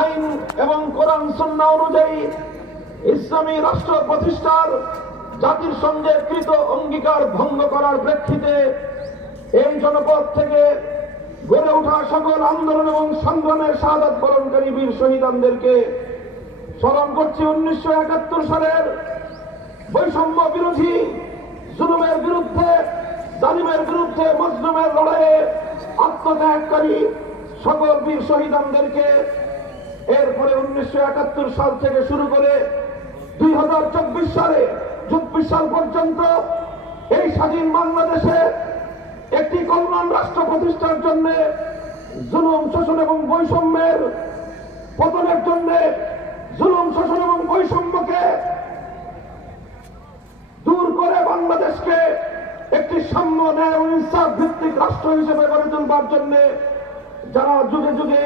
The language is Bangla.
আইন এবং কোরআন সুন্নাহ অনুযায়ী ইসলামী রাষ্ট্র প্রতিষ্ঠার জাতির সঙ্গে কৃত অঙ্গীকার ভঙ্গ করার প্রেক্ষিতে এই জনপদ থেকে গড়ে ওঠা সকল আন্দোলন এবং সংগ্রামের শাহাদাত বরণকারী বীর শহীদদেরকে স্মরণ করছি। 1971 সালের বৈষম্য বিরোধী জুলুমের বিরুদ্ধে, জালিমের বিরুদ্ধে, মজলুমের লড়াইয়ে আত্মত্যাগকারী সকল বীর শহীদদেরকে। এরপরে 1971 সাল থেকে শুরু করে 2024 সালে 24 সাল পর্যন্ত এই স্বাধীন বাংলাদেশে একটি কল্যাণ রাষ্ট্র প্রতিষ্ঠার জন্য জুলুম, শোষণ এবং বৈষম্যের পতনের জন্য, জুলুম, শোষণ এবং বৈষম্যকে দূর করে বাংলাদেশকে একটি সাম্য, ন্যায় ও ইনসাফ ভিত্তিক রাষ্ট্র হিসেবে গড়ে তুলবার জন্য যারা যুগে যুগে